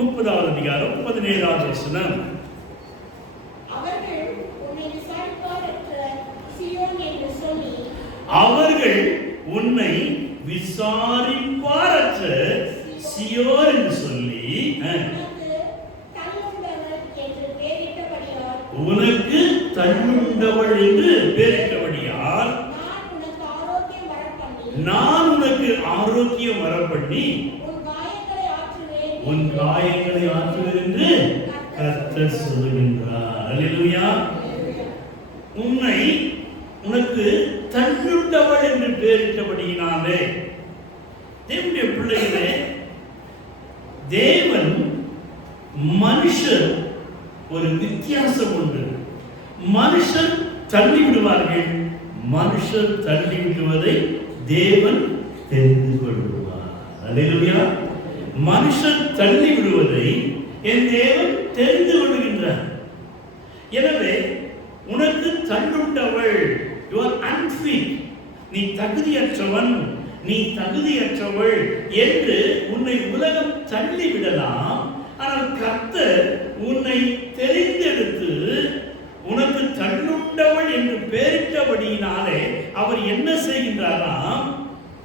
முப்பதாவது அதிகாரம் பதினேழாவது வசனம். அவர்கள் உன்னை விசாரிப்பாரற்ற சியோர் என்று சொல்லி உனக்கு தள்ளுண்டவள் என்று பேரிட்டபடியால் நான் உனக்கு ஆரோக்கியம் வரப்பண்ணி நான் உனக்கு ஆரோக்கியம் வரப்பண்ணி உன் காயங்களை ஆற்றுவேன் உன் காயங்களை ஆற்றுவேன் என்று கர்த்தர் சொல்லுகின்றார். அல்லேலூயா உன்னை உனக்கு தள்ளுண்டவள் என்று பேரிட்டபடியினாலே தேவனுடைய பிள்ளைகளே தேவன் மனுஷர் ஒரு வித்தியாசம் உண்டு. மனுஷர் தள்ளி விடுவார்கள் மனுஷர் தள்ளி விடுவதை தேவன் தெரிந்து கொள்வார். மனுஷன் தள்ளி விடுவதை என் தேவன் தெரிந்து கொள்கின்றார். எனவே உனக்கு தள்ளுண்டவள் யுவர் அன்ஃபிட் நீ தகுதியற்றவன் நீ தகுதியற்றவள் என்று உன்னை உலகம் தள்ளி விடலாம் ஆனால் கர்த்தர் உன்னை தெரிந்தெடுத்து உனக்கு தள்ளுண்டவள் என்று பெயரிட்டபடியினாலே அவர் என்ன செய்கின்றாராம்?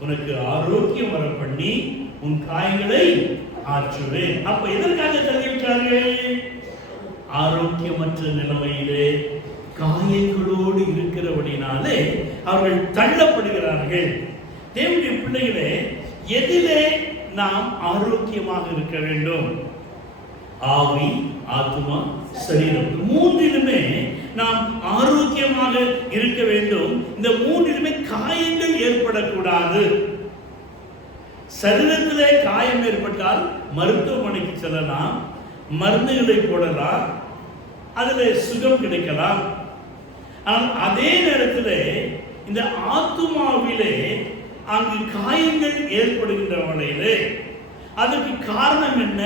உனக்கு ஆரோக்கியம் வர பண்ணி உன் காயங்களை ஆற்றுவேன் அப்ப எதற்காக தள்ளிவிட்டார்கள் ஆரோக்கியமற்ற நிலைமையிலே காயங்களோடு இருக்கிறபடினாலே அவர்கள் தள்ளப்படுகிறார்கள். தேவனுடைய பிள்ளைகளே எதிலே நாம் ஆரோக்கியமாக இருக்க வேண்டும். ஆவி ஆத்மா சரீரம். மூன்றிலுமே நாம் ஆரோக்கியமாக இருக்க வேண்டும். இந்த மூன்றிலுமே காயங்கள் ஏற்படக்கூடாது. சரீரத்திலே காயம் ஏற்பட்டால் மருத்துவமனைக்கு செல்லலாம் மருந்துகளை போடலாம் அதில் சுகம் கிடைக்கலாம். ஆனால் அதே நேரத்தில் இந்த ஆத்துமாவிலே அங்கு காயங்கள் ஏற்படுகின்ற வகையிலே அதற்கு காரணம் என்ன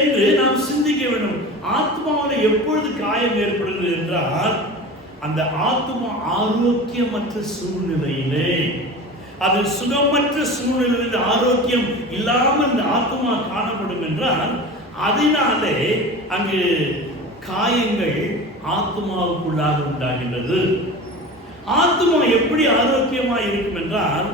என்று நாம் சிந்திக்க வேண்டும். ஆத்மாவில் எப்பொழுது காயம் ஏற்படுகிறது என்றால் அந்த ஆத்மா ஆரோக்கியமற்ற சூழ்நிலையிலே. அது சுகமற்ற சூழ்நிலையில் ஆரோக்கியம் இல்லாமல் இந்த ஆத்மா காணப்படும் என்றால் அதனாலே அங்கு காயங்கள் ஆத்மாவுக்குள்ளாக உண்டாகின்றது. ஆத்மா எப்படி ஆரோக்கியமாக இருக்கும் என்றால்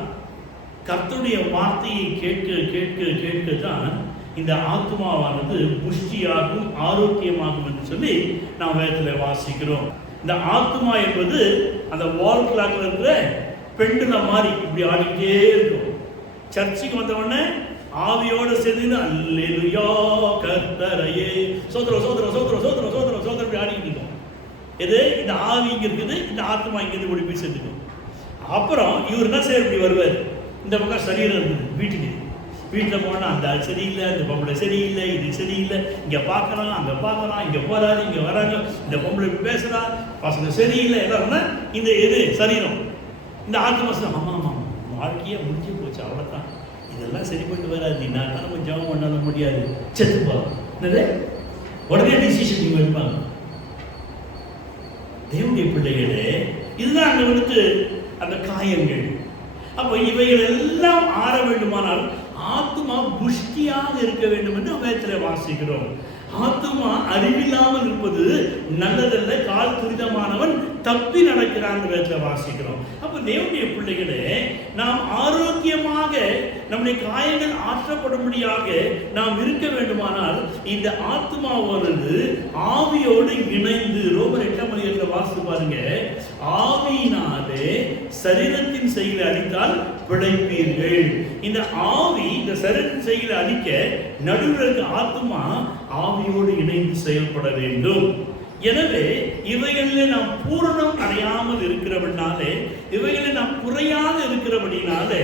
கர்த்தருடைய வார்த்தையை கேட்க கேட்க கேட்க தான் இந்த ஆத்மாவானது புஷ்டியாகும் ஆரோக்கியமாகும் என்று சொல்லி நாம் வேதத்தில் வாசிக்கிறோம். இந்த ஆத்மா என்பது அந்த வால் கிளாக்ல இருக்கிற பெண்டுல மாறி இப்படி ஆடிக்கிட்டே இருக்கும். சர்ச்சுக்கு வந்தவொடனே ஆவியோட சேர்ந்து அல்லேலுயா கர்த்தரையே. சோதரம் சோதரம் சோதரம் சோதரம் சோதரம் சோதரம் இப்படி ஆடிக்கிட்டு இருக்கும். எது? இந்த ஆவி இங்கே இருக்குது இந்த ஆத்மா இங்க இருந்து ஓடி போய் சேர்ந்துக்கும். அப்புறம் இவர் என்ன செய்ய இப்படி வருவார்? இந்த பக்கம் சரீரம் இருக்குது வீட்டுக்கு. வீட்டில் போனால் அந்த ஆள் சரியில்லை இந்த பொம்பளை சரியில்லை இது சரியில்லை. இங்கே பார்க்கலாம் அங்கே பார்க்கலாம் இங்கே போகிறாரு இங்கே வராங்க. இந்த பொம்பளை இப்படி பசங்க சரியில்லை. எல்லாம் இந்த இது சரீரம். இந்த ஆறு மாதம் ஆமா ஆமா. வாழ்க்கையே முடிஞ்சு போச்சு. அவ்வளோதான் இதெல்லாம் சரி பண்ணிட்டு வராது. நான் நம்ம ஜபம் பண்ணாலும் முடியாது. செத்துப்பா என்னது? உடனே டிசிஷன் நீங்கள் எடுப்பாங்க. தேவனுடைய பிள்ளைகளே இதுதான் அங்க வந்துட்டு அந்த காயங்கள். அப்ப இவைகள் எல்லாம் ஆற வேண்டுமானால் ஆத்மா புஷ்டியாக இருக்க வேண்டும் என்று வேதத்தில் வாசிக்கிறோம். ஆத்மா அறிவில்லாமல் இருப்பது நல்லதல்ல கால் துரிதமானவன் தப்பி நடக்கிறான் வேதத்தில் வாசிக்கிறோம். அப்ப தேவனுடைய பிள்ளைகளே நாம் ஆரோக்கியமாக நம்முடைய காயங்கள் ஆற்றப்படும்படியாக நாம் இருக்க வேண்டுமானால் இந்த ஆத்மாவானது ஆவியோடு இணைந்து ரோமர் எட்டாம் அதிகாரத்தில் வாசித்து பாருங்க. ஆவியினாலே சரீரத்தின் செயலை அளித்தால் பிழைப்பீர்கள். இந்த ஆவி இந்த சரீரத்தின் செயல் அழிக்க நடுவில் இருக்க ஆத்மா ஆவியோடு இணைந்து செயல்பட வேண்டும். எனவே இவைகளில் நாம் பூரணம் அடையாமல் இருக்கிறபடினாலே இவைகளில் நாம் குறையாக இருக்கிறபடினாலே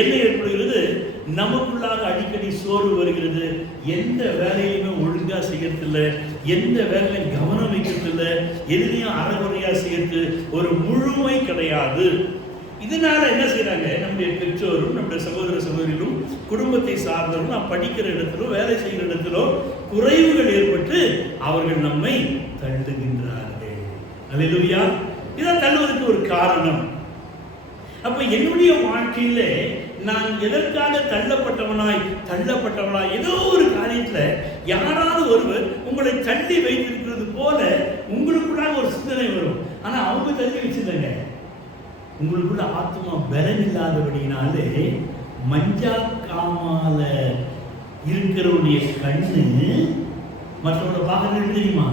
என்ன ஏற்படுகிறது? நமக்குள்ளாக அடிக்கடி சோர்வு வருகிறது. எந்த வேலையுமே ஒழுங்கா செய்யறதில்லை. எந்த வேலையும் கவனம் வைக்கிறதில்ல. எதுலையும் அறகுறையா செய்யறது ஒரு முழுமை கிடையாது. இதனால என்ன செய்யறாங்க நம்முடைய பெற்றோரும் நம்முடைய சகோதர சகோதரிகளும் குடும்பத்தை சார்ந்தவரும் நாம் படிக்கிற இடத்திலோ வேலை செய்கிற இடத்திலோ குறைவுகள் ஏற்பட்டு அவர்கள் நம்மை தள்ளுகின்றார்கள். அல்லேலூயா. இதான் தள்ளுவதற்கு ஒரு காரணம். அப்ப என்னுடைய வாழ்க்கையில நான் எதற்காக தள்ளப்பட்டவனாய் தள்ளப்பட்டவனாய் ஏதோ ஒரு காரியத்துல யாராவது ஒருவர் உங்களை தள்ளி வைத்திருக்கிறது போல உங்களுக்குள்ளாக ஒரு சிந்தனை வரும். ஆனா அவங்க தள்ளி வச்சிருந்தாங்க. உங்களுக்குள்ள ஆத்மா பலன் இல்லாதபடினாலே மஞ்சா காமால இருக்கிறவனுடைய கண்ணு மற்றவங்கள பார்க்கறது தெரியுமா?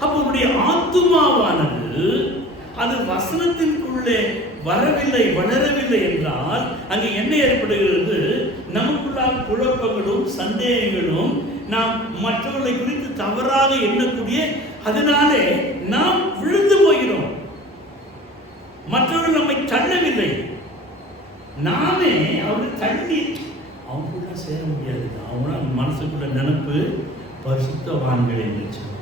அப்போ உடைய ஆத்துமாவானது அது வசனத்திற்குள்ளே வரவில்லை வளரவில்லை என்றால் அங்கே என்ன ஏற்படுகிறது? நமக்குள்ளால் குழப்பங்களும் சந்தேகங்களும் நாம் மற்றவர்களை குறித்து தவறாக எண்ணக்கூடிய அதனாலே நாம் விழுந்து போகிறோம் மற்றவர்கள் நம்மை தள்ளவில்லை நாமே அவரை தள்ளி சேர முடியாது. அவங்க மனசுக்குள்ள நினப்பு பரிசுத்தவான்கள் என்று சொல்லுவோம்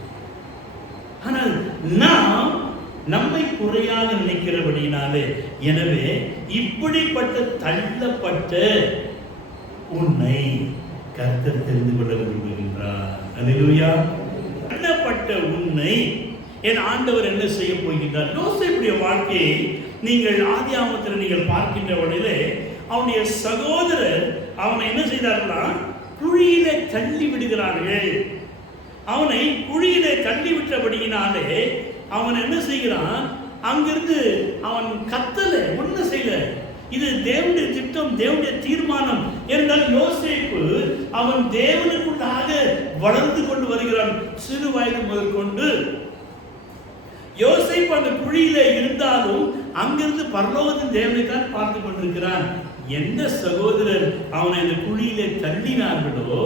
ஆனால் நாம் நம்மை குறையாக நினைக்கிறபடினாலே எனவே இப்படிப்பட்ட தள்ளப்பட்ட உன்னை கருத்தர் தெரிந்து கொள்ள விரும்புகின்றார். அல்லேலூயா. தள்ளப்பட்ட உன்னை என் ஆண்டவர் என்ன செய்ய போகின்றார்? யோசிப்புடைய வாழ்க்கையை நீங்கள் ஆதியாமத்தில் நீங்கள் பார்க்கின்ற வழியிலே அவனுடைய சகோதரர் அவனை என்ன செய்தார்னா குழியிலே தள்ளி விடுகிறார்கள் அவனை குழியிலே தள்ளி விட்டபடியினாலே அவன் என்ன செய்கிறான் அங்கிருந்து அவன் கத்தல ஒண்ணு செய்யல. இது தேவனுடைய திட்டம் தேவனுடைய தீர்மானம் என்றால் யோசிப்பு அவன் தேவனுக்குள்ளாக வளர்ந்து கொண்டு வருகிறான் சிறு வயது முதல் கொண்டு. யோசேப்பு அந்த குழியில இருந்தாலும் அங்கிருந்து பரலோகத்தின் தேவனை தான் பார்த்து கொண்டிருக்கிறான். எந்த சகோதரர் அவனை அந்த குழியிலே தள்ளினார்களோ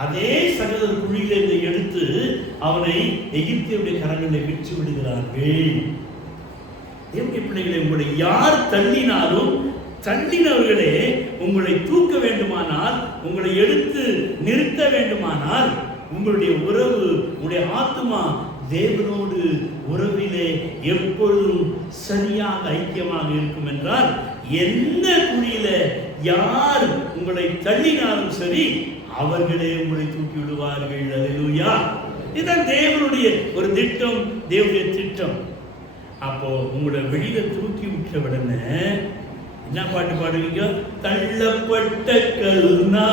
அதே சகோதரர் குழியிலே இருந்து எடுத்து அவனை எகிப்தியுடைய கரங்களில் விற்று விடுகிறார்கள். தேவனுடைய பிள்ளைகளை உங்களை யார் தள்ளினாலும் தள்ளினவர்களே உங்களை தூக்க வேண்டுமானால் உங்களை எடுத்து நிறுத்த வேண்டுமானால் உங்களுடைய உறவு உங்களுடைய ஆத்மா தேவனோடு உறவிலே எப்பொழுதும் சரியாக ஐக்கியமாக இருக்கும் என்றால் எந்த குழியில யார் உங்களை தள்ளினாலும் சரி அவர்களே உங்களை தூக்கி விடுவார்கள் அல்லேலூயா இதுதான் தேவனுடைய ஒரு திட்டம் தேவனுடைய திட்டம். அப்போ உங்களை வெளியில தூக்கி விட்ட உடனே என்ன பாட்டு பாடுவீங்க? தள்ளப்பட்ட கருணா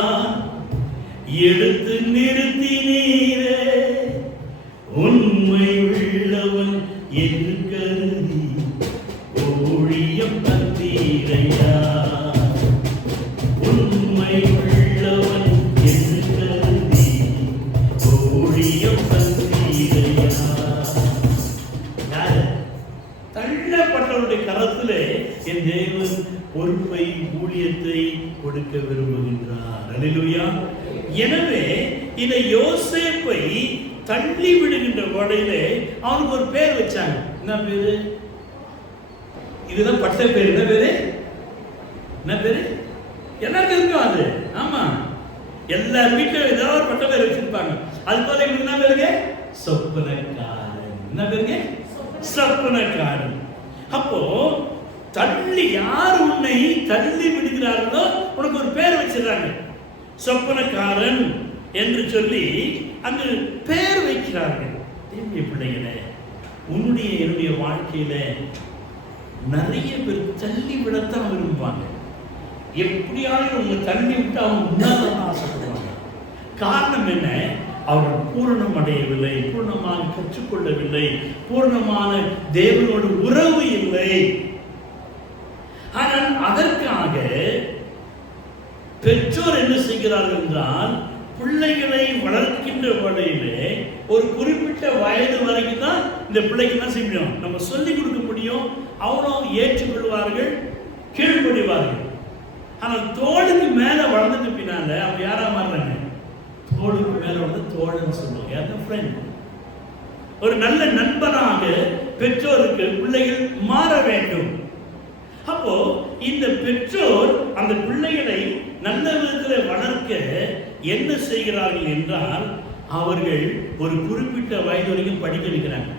எடுத்து நிறுத்தினீரே உண்மை உள்ளவன் என்று கருதி தேவன் பொறுப்பை ஊழியத்தை கொடுக்க விரும்புகின்றார். அலிலுயா எனவே இந்த யோசேப்பை தள்ளி விடுகின்ற வேளையிலே அவனுக்கு ஒரு பேர் வச்சாங்க. என்ன பேரு? இதுதான் பட்ட பேர். என்ன பேரு? என்ன பேரு? எல்லாருக்கும் இருக்கும் அது? ஆமா. எல்லார் வீட்டிலும் ஏதாவது ஒரு பட்ட பேர் வச்சிருப்பாங்க. அது போல என்ன பேருங்க? சொப்பனக்காரன். என்ன பேருங்க? சொப்பனக்காரன். அப்போ தள்ளி யார் உன்னை தள்ளி விடுகிறார்களோ உனக்கு ஒரு பேர் வச்சிடறாங்க சொப்பனக்காரன் என்று சொல்லி அங்கு பேர் வைக்கிறார்கள். தேவனுடைய பிள்ளைகளே உன்னுடைய என்னுடைய வாழ்க்கையில நிறைய பேர் தள்ளி விடத்தான் விரும்புவாங்க. எப்படியாவது உங்களை தள்ளி விட்டு அவங்க முன்னாதான் ஆசைப்படுவாங்க. காரணம் என்ன? அவர்கள் பூரணம் அடையவில்லை பூர்ணமாக கற்றுக்கொள்ளவில்லை பூர்ணமான தேவனோடு உறவு இல்லை. ஆனால் அதற்காக பெற்றோர் என்ன செய்கிறார்கள் என்றால் பிள்ளைகளை வளர்க்கின்ற வகையிலே ஒரு குறிப்பிட்ட வயது வரைக்கும் தான் இந்த பிள்ளைக்கு என்ன செய்ய முடியும்? நம்ம சொல்லிக் கொடுக்க முடியும். அவனும் ஏற்றுக்கொள்வார்கள் கீழ்ப்படிவார்கள். ஆனால் தோளுக்கு மேலே வளர்ந்துட்டு பின்னால அவங்க யாரா மாறுறாங்க? தோளுக்கு மேலே வந்து தோழன்னு சொல்லுவாங்க. யாரும் ஃப்ரெண்ட் ஒரு நல்ல நண்பனாக பெற்றோருக்கு பிள்ளைகள் மாற வேண்டும். அப்போ இந்த பெற்றோர் அந்த பிள்ளைகளை நல்ல விதத்தில் வளர்க்க என்ன செய்கிறார்கள் என்றால் அவர்கள் ஒரு குறிப்பிட்ட வயது வரைக்கும் படிக்க வைக்கிறாங்க.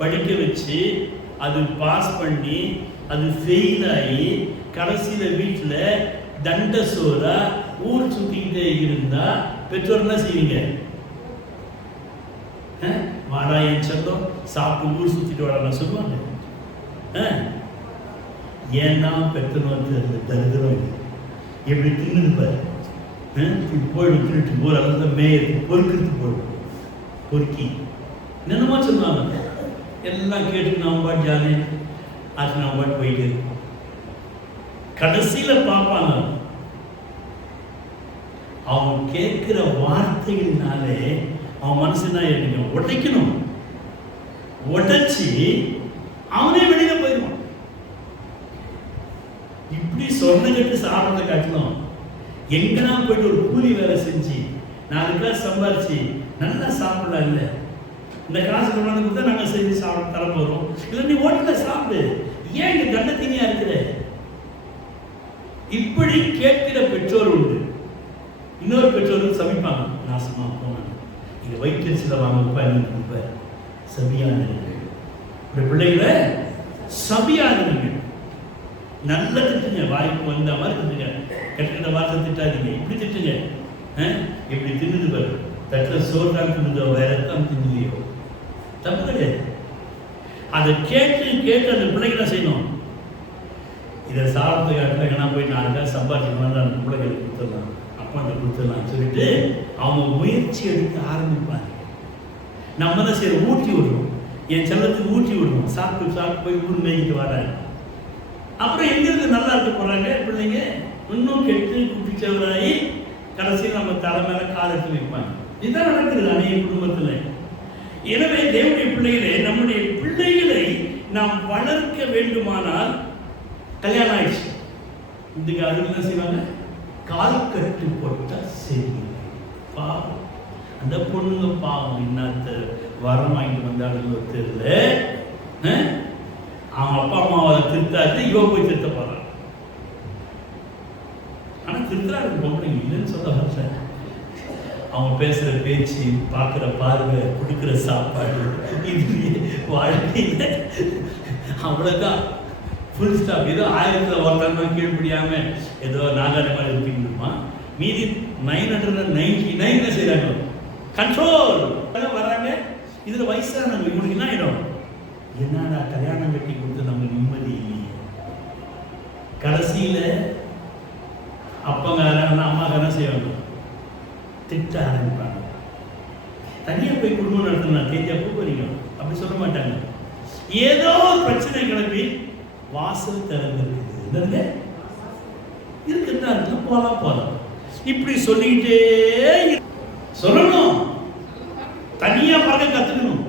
படிக்க வச்சு அது பாஸ் பண்ணி அது ஃபெயில் ஆகி கடைசியில் வீட்டில் தண்ட சோறா ஊர் சுற்றிக்கிட்டே இருந்தா பெற்றோர் என்ன செய்வீங்க? வாடா என் செல்லம் சாப்பிட்டு ஊர் சுத்திட்டு வாடா சொல்லுவாங்க. ஏன்னா பெத்தனோ தெரியல தருகிறோம்? எப்படி தின்னுப்பார் போயிடும் திருட்டு போல் அல்லது மேயர் பொறுக்கிறது போயிடும் பொறுக்கி. என்னென்னமோ சொன்னாங்க. எல்லாம் கேட்டு நான் பாட்டு ஜாலி. அது நான் பாட்டு போயிட்டு. கடைசியில் பார்ப்பாங்க. அவன் கேட்கிற வார்த்தைகள்னாலே அவன் மனசு என்ன உடைக்கணும். உடைச்சி அவனே வெளியில சொன்ன கட்டு சாப்பிட்றத காட்டணும் எங்கன்னா போயிட்டு ஒரு கூலி வேலை செஞ்சு நாலு காசு சம்பாரிச்சு நல்லா சாப்பிடலாம் இல்லை? இந்த காசு கொண்டாந்து கொடுத்தா நாங்கள் செஞ்சு சாப்பிட தர போகிறோம் இல்லை நீ ஓட்டில் சாப்பிடு. ஏன் இங்கே தண்டத்தீனியா இருக்கிற? இப்படி கேட்கிற பெற்றோர் உண்டு. இன்னொரு பெற்றோர்கள் சமைப்பாங்க. நாசமா போனாங்க இங்க சில வாங்கப்பா என்ன கொடுப்ப சபியானவர்கள் இந்த பிள்ளைகளை சபியானவர்கள் நல்ல திட்டுங்க வாய்ப்பு வந்த மாதிரி திட்டுங்க. கெட்ட வார்த்தை திட்டாதீங்க. இப்படி திட்டுங்க. ஆ? இப்படி தின்னுது பாரு. தட்டில் சோறு தின்னுதோ வேற தான் தின்னுலையோ தப்பு கிடையாது அதை கேட்டு கேட்டு அந்த பிள்ளைகளை செய்யணும். இதை சாப்பிட்டு இடத்துல எங்கன்னா போய் நாலு காசு சம்பாதிச்சு அந்த பிள்ளைகளுக்கு கொடுத்துடலாம். அப்பாட்ட கொடுத்துடலாம்னு சொல்லிட்டு அவங்க முயற்சி எடுக்க ஆரம்பிப்பாங்க. நம்ம தான் சரி ஊட்டி விடுவோம் என் செல்லத்துக்கு ஊட்டி விடுவோம் சாப்பிட்டு சாப்பிட்டு போய் ஊர் மேய்க்கு வராங்க அப்புறம் எங்கிருந்து நல்லா இருக்க போகிறாங்க பிள்ளைங்க இன்னும் கெட்டு குட்டிச்சவராகி கடைசியில் நம்ம தலை மேலே கால் வைப்பாங்க. இதுதான் நடக்குது அநேக குடும்பத்தில். எனவே தேவனுடைய பிள்ளைகளே நம்முடைய பிள்ளைகளை நாம் வளர்க்க வேண்டுமானால் கல்யாணம் ஆயிடுச்சு. இதுக்கு அதுக்கு என்ன செய்வாங்க? கால் கட்டு போட்டால் சரி. பாவம். அந்த பொண்ணுங்க பாவம். என்னத்த வரம் வாங்கிட்டு வந்தாலும் தெரியல அவங்க அவன் அப்பா அம்மாவை திருத்தாச்சு இவன் போய் திருத்த போறான். ஆனா திருத்துறாரு பொம்பளைங்க இல்லைன்னு சொல்ல வரல அவன் பேசுற பேச்சு பார்க்குற பார்வை கொடுக்குற சாப்பாடு இது வாழ்க்கையில் அவ்வளோதான் ஃபுல் ஸ்டாப் ஏதோ ஆயிரத்தில் ஒருத்தர் தான் கீழ்படியாம ஏதோ நாகாரி மாதிரி இருப்பீங்கம்மா மீதி நைன் ஹண்ட்ரட் நைன்டி நைன் செய்கிறாங்க கண்ட்ரோல் வர்றாங்க. இதில் வயசானவங்க இவங்களுக்கு என்ன ஆகிடும் என்னடா கல்யாணம் கட்டி கொடுத்து நம்ம நிம்மதி இல்லையே? கடைசியில் அப்பங்காரன் அம்மாக்காரன் செய்வாங்க? திட்ட ஆரம்பிப்பாங்க. தனியாக போய் குடும்பம் நடத்தணும் தெரிஞ்சா பூ போறீங்க. அப்படி சொல்ல மாட்டாங்க. ஏதோ ஒரு பிரச்சனை கிளம்பி வாசல் திறந்துருக்குது. என்னது இருக்குதா இருக்கு. போலாம் போலாம். இப்படி சொல்லிக்கிட்டே சொல்லணும். தனியா பார்க்க கத்துக்கணும்.